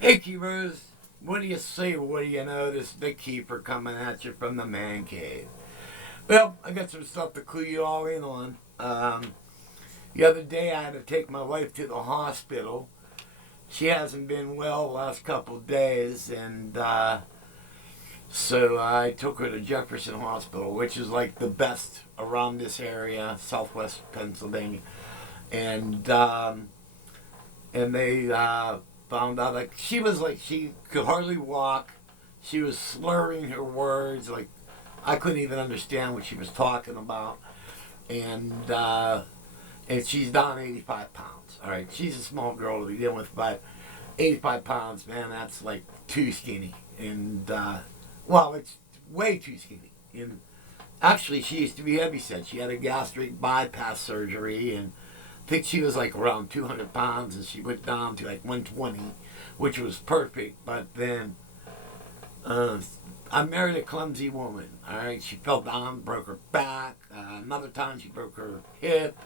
Hey, Keepers. What do you say? What do you know? This is the Keeper coming at you from the man cave. Well, I got some stuff to clue you all in on. The other day, I had to take my wife to the hospital. She hasn't been well the last couple of days, and so I took her to Jefferson Hospital, which is like the best around this area, southwest Pennsylvania. And they found out like she could hardly walk. She was slurring her words. Like I couldn't even understand what she was talking about. And and she's down 85 pounds. All right, she's a small girl to begin with, but 85 pounds, man, that's like too skinny. And well, it's way too skinny. And actually, she used to be heavyset. She had a gastric bypass surgery, and I think she was like around 200 pounds, and she went down to like 120, which was perfect. But then uh, I married a clumsy woman. All right, she fell down, broke her back. Another time she broke her hip.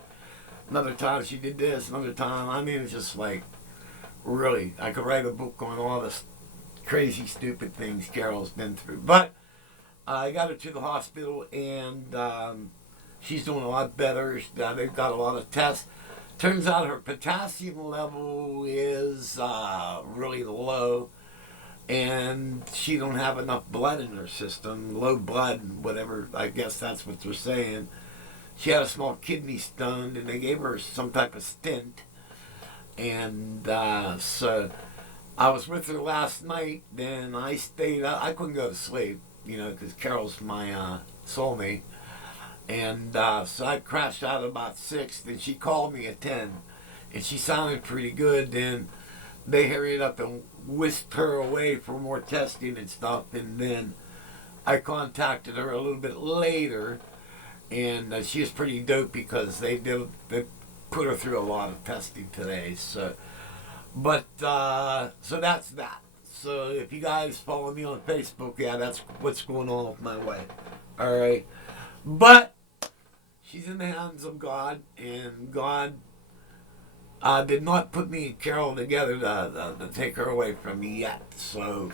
Another time she did this. Another time, I mean, it's just like really, I could write a book on all this crazy, stupid things Carol's been through. But I got her to the hospital, and she's doing a lot better. They've got a lot of tests. Turns out her potassium level is really low, and she don't have enough blood in her system. Low blood, whatever. I guess that's what they're saying. She had a small kidney stone, and they gave her some type of stent. And so I was with her last night. Then I stayed up. I couldn't go to sleep, because Carol's my soulmate. And so I crashed out at about 6. Then she called me at 10. And she sounded pretty good. Then they hurried up and whisked her away for more testing and stuff. And then I contacted her a little bit later. And she was pretty dope because they put her through a lot of testing today. But so that's that. So if you guys follow me on Facebook, yeah, that's what's going on with my wife. All right. But she's in the hands of God, and God did not put me and Carol together to take her away from me yet. So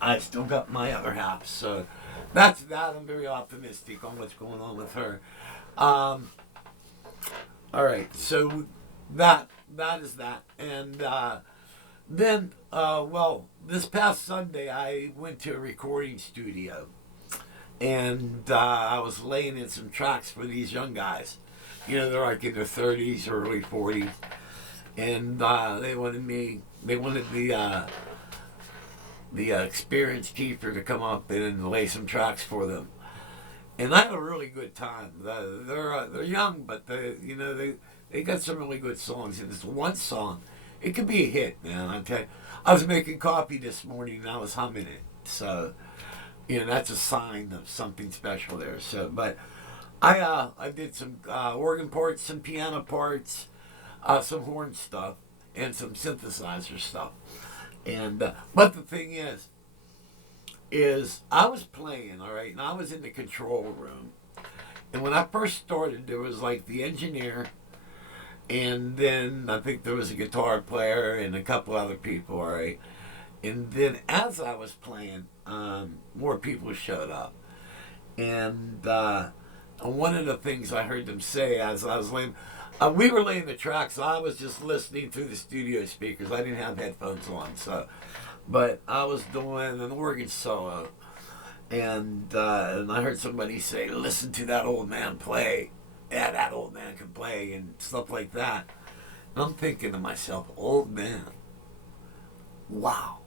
I still got my other half. So that's that. I'm very optimistic on what's going on with her. Um, all right. So that is that. And then, well, this past Sunday I went to a recording studio, and I was laying in some tracks for these young guys. They're like in their 30s, early 40s, and they wanted the experienced keeper to come up and lay some tracks for them. And I had a really good time. They're young, but they got some really good songs. And this one song, it could be a hit, man. I tell you, I was making coffee this morning and I was humming it. So that's a sign of something special there. So, but I did some organ parts, some piano parts, some horn stuff, and some synthesizer stuff. And but the thing is I was playing, all right, and I was in the control room. And when I first started, there was like the engineer, and then I think there was a guitar player and a couple other people, all right. And then as I was playing, more people showed up. And one of the things I heard them say as I was laying, we were laying the tracks. So I was just listening through the studio speakers. I didn't have headphones on, so, but I was doing an organ solo, and I heard somebody say, "Listen to that old man play. Yeah, that old man can play," and stuff like that. And I'm thinking to myself, "Old man, wow."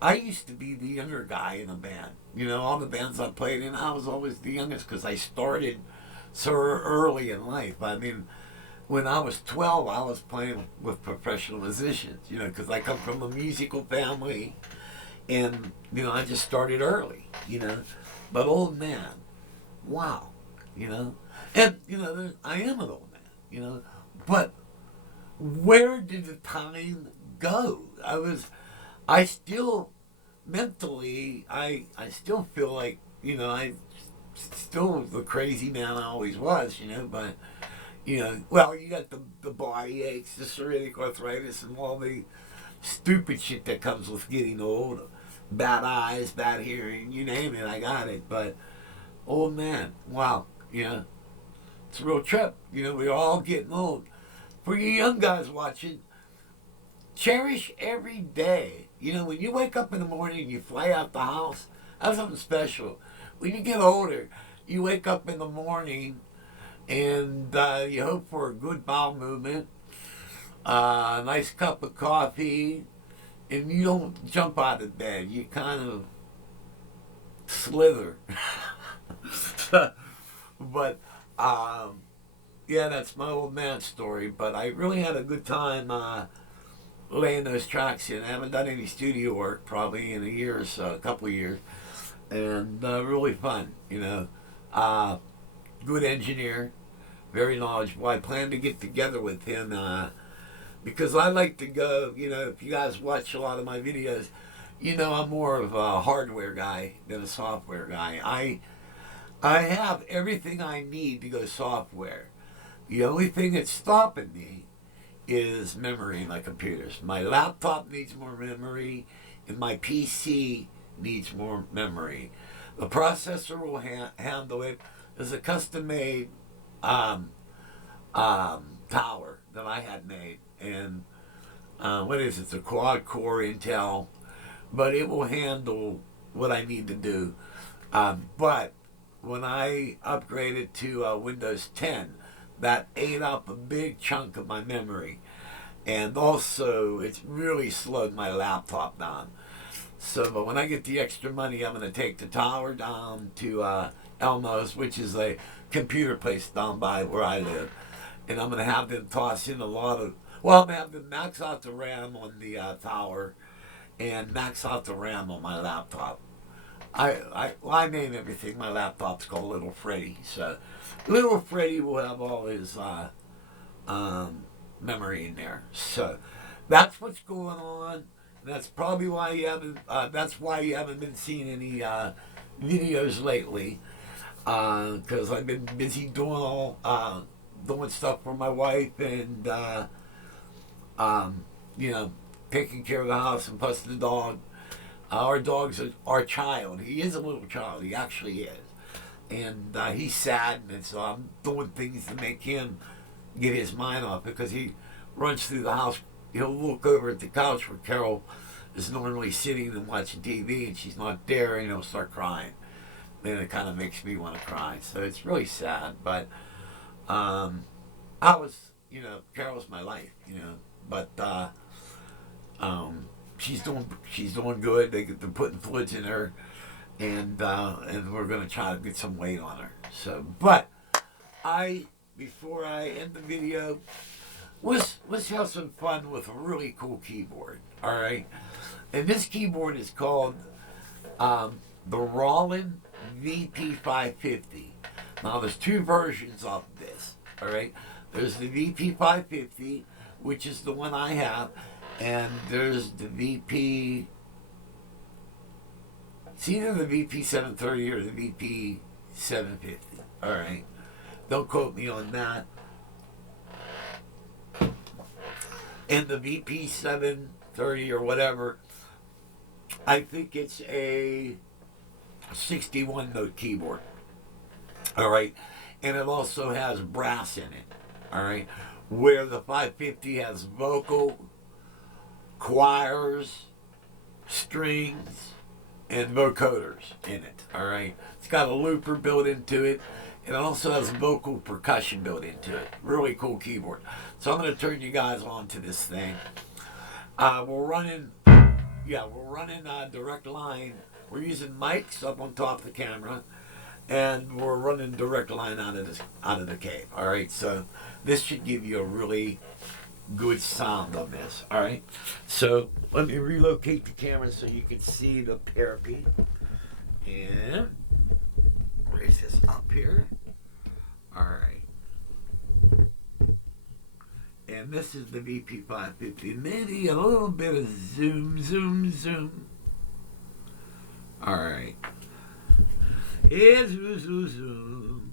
I used to be the younger guy in a band. All the bands I played in, I was always the youngest because I started so early in life. I mean, when I was 12, I was playing with professional musicians, because I come from a musical family, and, I just started early, But old man, wow, And, I am an old man, But where did the time go? I still, mentally, I still feel like, I still the crazy man I always was, but well, you got the body aches, the psoriatic arthritis, and all the stupid shit that comes with getting old. Bad eyes, bad hearing, you name it, I got it. But, old man, wow, you know, it's a real trip. You know, we're all getting old. For you young guys watching, cherish every day. You know, when you wake up in the morning and you fly out the house, that's something special. When you get older, you wake up in the morning and you hope for a good bowel movement, a nice cup of coffee, and you don't jump out of bed. You kind of slither. But, yeah, that's my old man story. But I really had a good time laying those tracks in. I haven't done any studio work probably in a year or so, a couple of years. And really fun, you know. Good engineer, very knowledgeable. I plan to get together with him because I like to go, you know, if you guys watch a lot of my videos, you know I'm more of a hardware guy than a software guy. I have everything I need to go software. The only thing that's stopping me is memory in my computers. My laptop needs more memory, and my PC needs more memory. The processor will handle it. There's a custom-made tower that I had made, and what is it? It's a quad-core Intel, but it will handle what I need to do. But when I upgraded to Windows 10, that ate up a big chunk of my memory, and also it's really slowed my laptop down. So, but when I get the extra money, I'm going to take the tower down to Elmo's, which is a computer place down by where I live, and I'm going to have them toss in a lot of. Well, I'm going to have them max out the RAM on the tower, and max out the RAM on my laptop. I name everything. My laptop's called Little Freddy, so Little Freddy will have all his memory in there. So that's what's going on. That's probably why you haven't. That's why you haven't been seeing any videos lately, because I've been busy doing stuff for my wife and you know, taking care of the house and plus the dog. Our dog's our child. He is a little child. He actually is, and he's sad, and so I'm doing things to make him get his mind off because he runs through the house. He'll look over at the couch where Carol is normally sitting and watching TV, and she's not there, and he'll start crying. Then it kind of makes me want to cry. So it's really sad. But I was, you know, Carol's my life, you know. But she's doing good. They're putting fluids in her, and we're gonna try to get some weight on her. So, but before I end the video, let's have some fun with a really cool keyboard. All right, and this keyboard is called the Roland VP-550. Now, there's two versions of this. All right, there's the VP-550, which is the one I have, and there's the VP. It's either the VP-730 or the VP-750. All right, don't quote me on that. And the VP-730 or whatever, I think it's a 61 note keyboard. All right, and it also has brass in it. All right, where the 550 has vocal, choirs, strings, and vocoders in it. All right, it's got a looper built into it, and it also has vocal percussion built into it. Really cool keyboard. So I'm going to turn you guys on to this thing. We're running direct line. We're using mics up on top of the camera, and we're running direct line out of the cave. All right, so this should give you a really good sound on this. All right, so let me relocate the camera so you can see the parapet. And raise this up here. All right. And this is the VP-550. Maybe a little bit of zoom. All right. Here's zoom.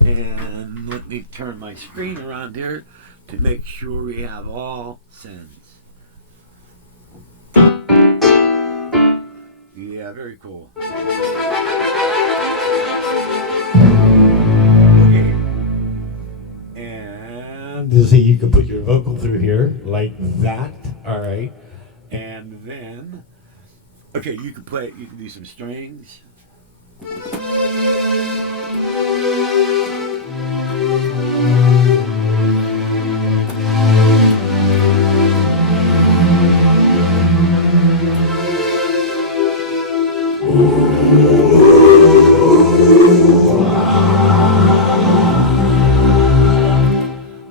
And let me turn my screen around here to make sure we have all sends. Yeah, very cool. Okay. And so you can put your vocal through here like that. All right. And then, okay, you can play. You can do some strings.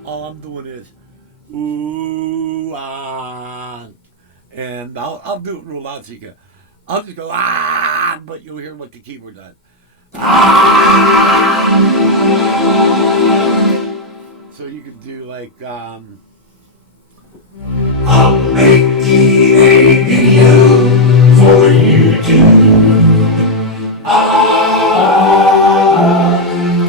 All I'm doing is ooh ah, and I'll do it real loud so you can. I'll just go ah, but you'll hear what the keyboard does. Ah! So you can do like I'm making a video for you to.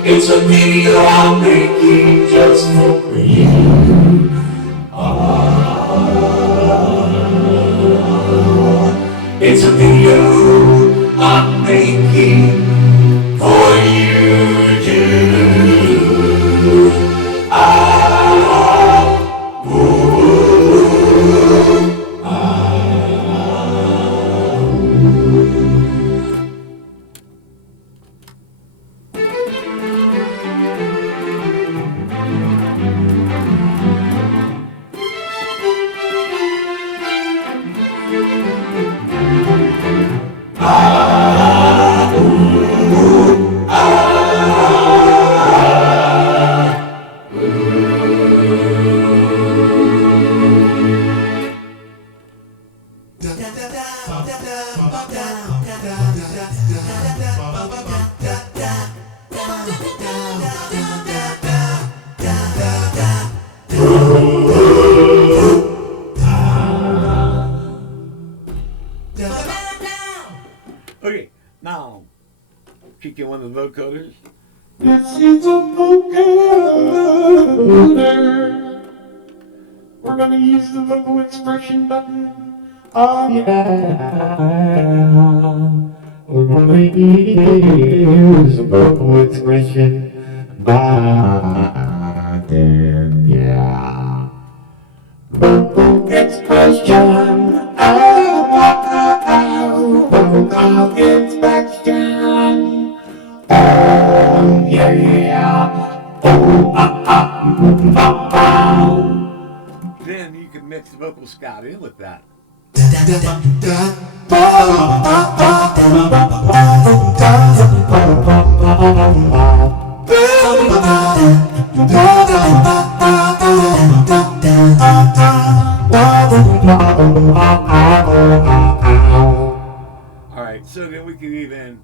It's a video I'm making just for you. It's a video I'm making for you to. okay. Now kick in one of the vocoders. This is a vocoder. We're gonna use the vocal expression button. Oh yeah. We're gonna use the vocal expression button. Yeah. Vocal expression. Vocal expression. Oh yeah. Then you can mix the vocal scout in with that. Alright, so then we can even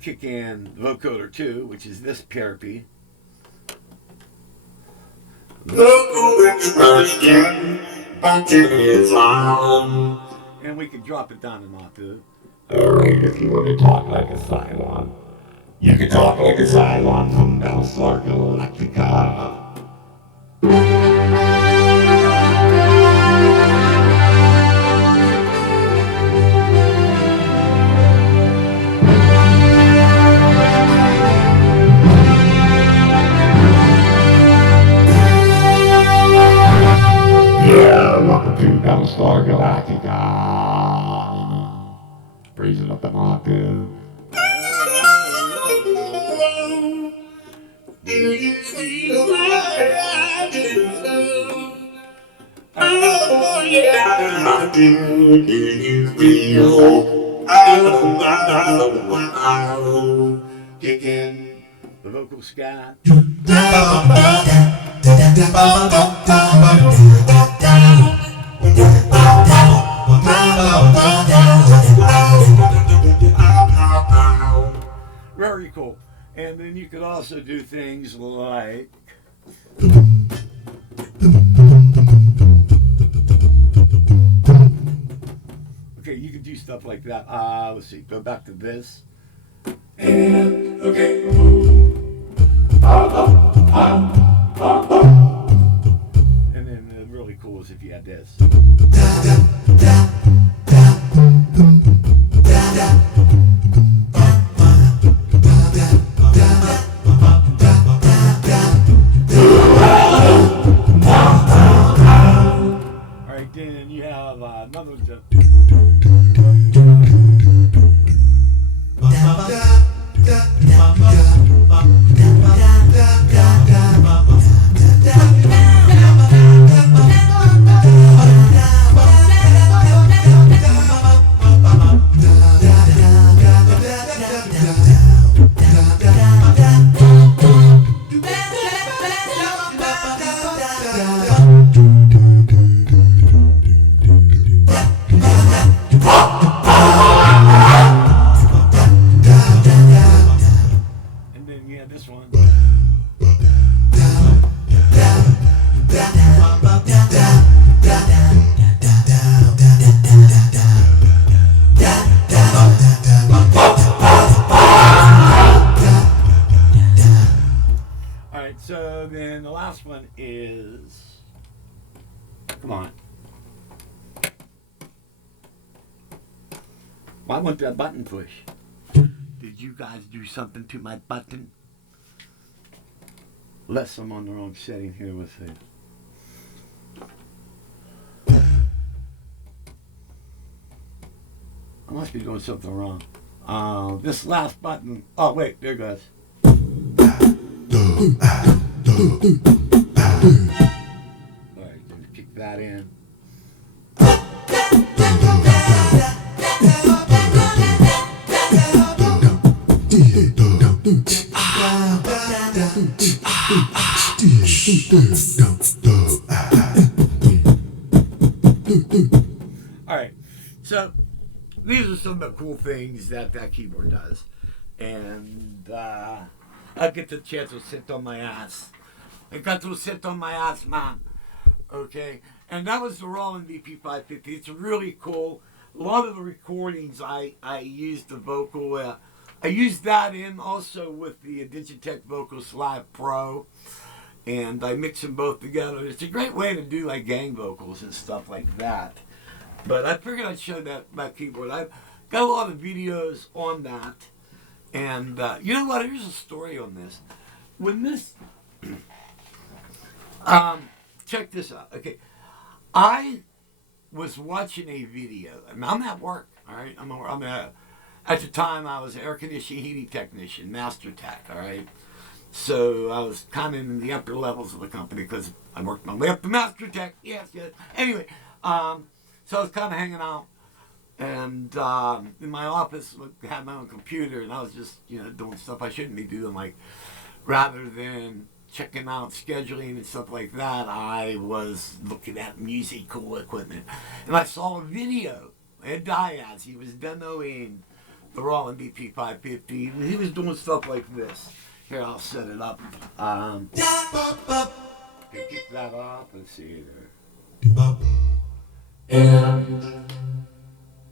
kick in vocoder 2, which is this PRP. Vocal expression button is on. And we can drop it down an octave. Alright, if you want to talk like a Cylon, you can talk like a Cylon from Battlestar Galactica. Yeah, welcome to Battlestar Galactica. Raising up an octave. Do you feel like I do? Oh yeah, I do. Do you feel? Kick in The vocal scat. Very cool. And then you could also do things like okay, you could do stuff like that. Let's see, go back to this. And okay. And then really cool is if you had this. right, then you have another one. And then you have this one. Alright, so then the last one is, come on. Why won't that button push? Did you guys do something to my button? Unless I'm on the wrong setting here with it. I must be doing something wrong. This last button. Oh, wait, there it goes. Alright, just kick that in. Alright, so these are some of the cool things that that keyboard does. And I get the chance to sit on my ass. I got to sit on my ass, man. Okay? And that was the Roland VP-550. It's really cool. A lot of the recordings I used the vocal. I used that in also with the Digitech Vocals Live Pro. And I mix them both together. It's a great way to do like gang vocals and stuff like that. But I figured I'd show that keyboard. I've got a lot of videos on that. And you know what? Here's a story on this. When this, check this out. Okay, I was watching a video, and I'm at work. All right, at the time I was an air conditioning heating technician, master tech. All right, so I was kind of in the upper levels of the company because I worked my way up to master tech. Yes. Anyway, so I was kind of hanging out. And in my office, I had my own computer, and I was just, doing stuff I shouldn't be doing. Like, rather than checking out scheduling and stuff like that, I was looking at musical equipment. And I saw a video. Ed Diaz, he was demoing the Roland VP-550. And he was doing stuff like this. Here, I'll set it up. Kick that off. Let's see there. And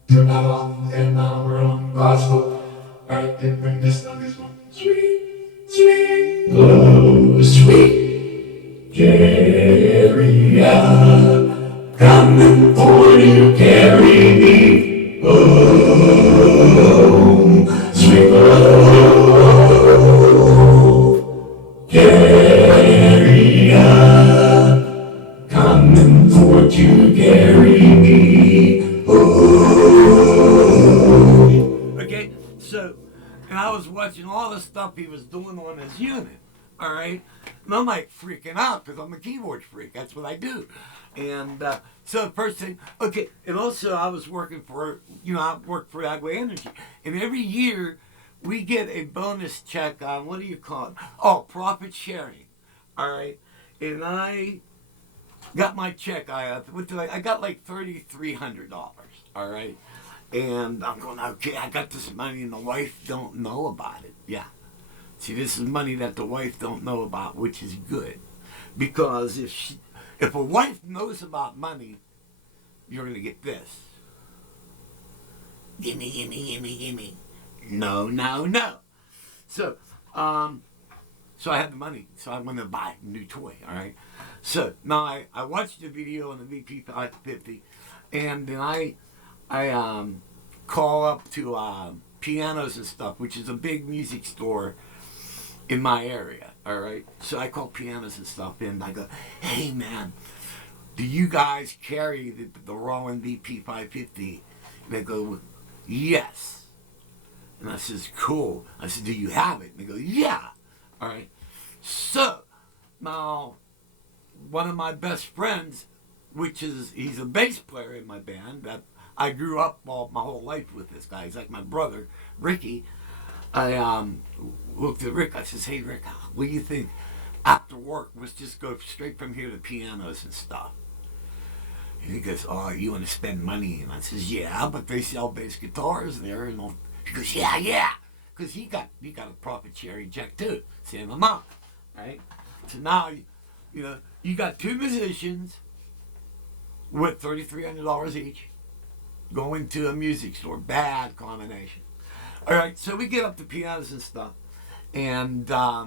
turn that off, and now we're on gospel. Alright, then bring this down, this one. Sweet, oh, sweet Carrie, coming for you, carry me home. Sweet, oh, Carrie, coming for you, carry me home. Okay, so, and I was watching all the stuff he was doing on his unit, all right? And I'm like freaking out because I'm a keyboard freak. That's what I do. And so the first thing, okay, and also I was working for, I worked for Agway Energy. And every year we get a bonus check on, what do you call it? Oh, profit sharing, all right? And I got my check. I got like $3,300, all right? And I'm going, okay, I got this money and the wife don't know about it. Yeah. See, this is money that the wife don't know about, which is good. Because if a wife knows about money, you're going to get this. Gimme. No. So I had the money, so I went to buy a new toy, all right? So now I watched the video on the VP-550, and then I call up to Pianos and Stuff, which is a big music store in my area, all right? So I call Pianos and Stuff in, and I go, hey, man, do you guys carry the Roland VP-550? And they go, yes. And I says, cool. I said, do you have it? And they go, yeah. All right. So, now, one of my best friends, he's a bass player in my band, that I grew up my whole life with this guy. He's like my brother, Ricky. I looked at Rick. I says, hey, Rick, what do you think? After work, let's just go straight from here to pianos and stuff. And he goes, oh, you want to spend money? And I says, yeah, but they sell bass guitars there. And he goes, yeah. Because he got a profit sharing check too. Same amount, right? So now, you got two musicians with $3,300 each going to a music store. Bad combination. All right, so we get up to pianos and stuff, and I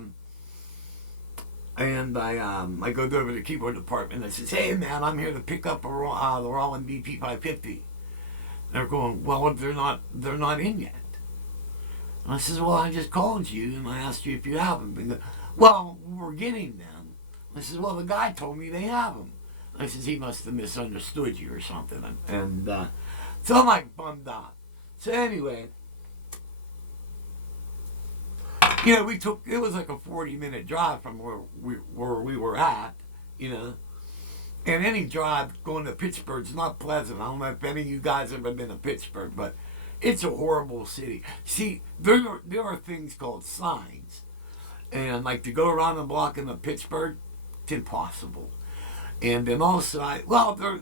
go over to the keyboard department. And I says, hey man, I'm here to pick up the Roland VP-550. They're going, well, they're not in yet. And I says, well, I just called you and I asked you if you have them. And they go, well, we're getting them. I says, well, the guy told me they have them. I says, he must have misunderstood you or something. And so I'm like bummed out. So anyway, it was like a 40-minute drive from where we were at, And any drive going to Pittsburgh's not pleasant. I don't know if any of you guys ever been to Pittsburgh, but it's a horrible city. See, there are things called signs. And like to go around the block in Pittsburgh, it's impossible. And then also,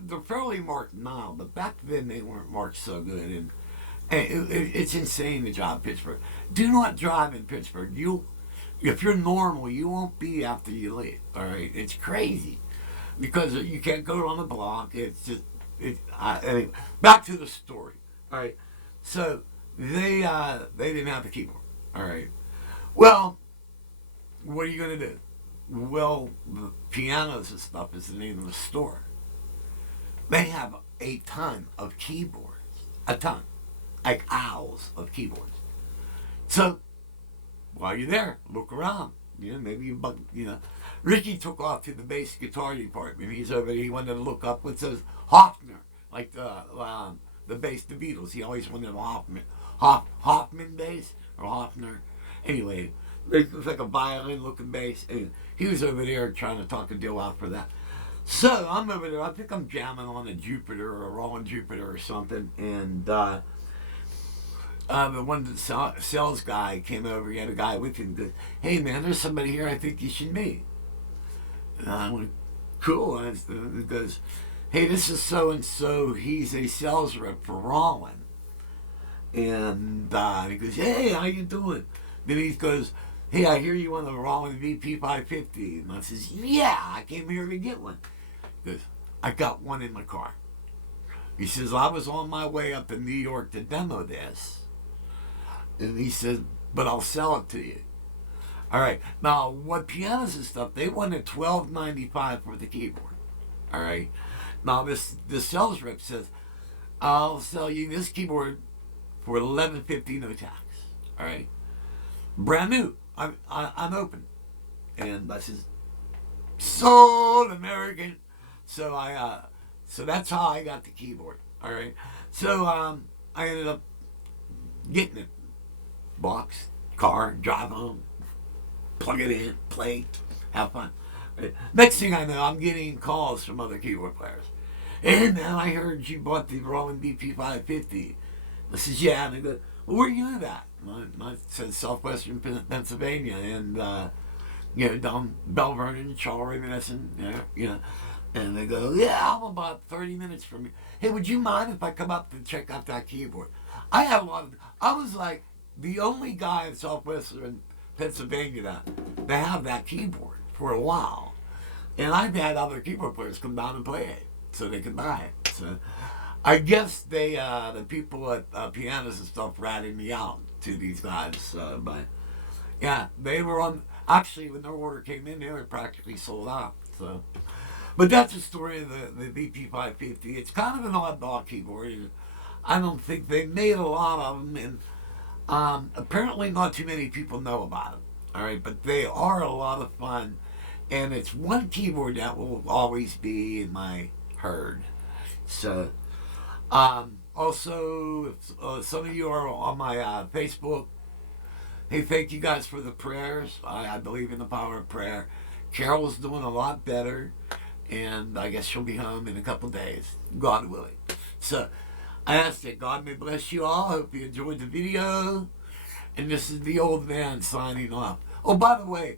they're fairly marked now, but back then they weren't marked so good. And it's insane to drive Pittsburgh. Do not drive in Pittsburgh. If you're normal, you won't be after you leave. All right, it's crazy because you can't go around the block. It's just anyway, back to the story. All right, so they didn't have the keyboard. All right, well, what are you gonna do? Well, the pianos and stuff is the name of the store. They have a ton of keyboards, a ton. Like owls of keyboards. So, while you're there, look around. Maybe Ricky took off to the bass guitar department. He's over there. He wanted to look up what says Hofner, like the bass, the Beatles. He always wanted a Hoffman bass or Hofner. Anyway, it was like a violin-looking bass. And he was over there trying to talk a deal out for that. So I'm over there. I think I'm jamming on a Jupiter or a Roland Jupiter or something, and the sales guy came over. He had a guy with him. Goes, hey man, there's somebody here I think you should meet. And I went, cool. And he goes, hey, this is so and so. He's a sales rep for Roland. And he goes, hey, how you doing? Then he goes, hey, I hear you on the Roland VP-550. And I says, yeah, I came here to get one. He goes, I got one in my car. He says, I was on my way up to New York to demo this. And he said, but I'll sell it to you. All right. Now, what pianos and stuff, they wanted $12.95 for the keyboard. All right. Now, this sales rep says, I'll sell you this keyboard for $11.50, no tax. All right. Brand new. I'm open. And I says, sold American. So so that's how I got the keyboard. All right. So I ended up getting it. Box, car, drive home, plug it in, play, have fun. Next thing I know, I'm getting calls from other keyboard players. Hey man, I heard you bought the Roland VP-550. I says, yeah. And they go, well, where are you live at? I said southwestern Pennsylvania, and down Bell Vernon, Charleroy, Madison, And they go, yeah, I'm about 30 minutes from you. Hey, would you mind if I come up to check out that keyboard? I was like the only guy in southwestern Pennsylvania that have that keyboard for a while. And I've had other keyboard players come down and play it so they could buy it. So I guess the people at pianos and stuff ratted me out to these guys. But yeah, they were on, actually when their order came in, they were practically sold out. So, but that's the story of the VP-550. It's kind of an oddball keyboard. I don't think they made a lot of them, and apparently not too many people know about them. All right, but they are a lot of fun, and it's one keyboard that will always be in my heard. So, also, if, some of you are on my Facebook. Hey, thank you guys for the prayers. I believe in the power of prayer. Carol's doing a lot better, and I guess she'll be home in a couple days, God willing. So, I ask that God may bless you all. Hope you enjoyed the video. And this is the old man signing off. Oh, by the way,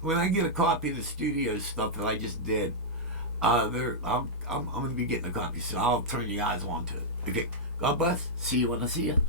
when I get a copy of the studio stuff that I just did, I'm going to be getting a copy, so I'll turn you guys on to it. Okay, God bless. See you when I see you.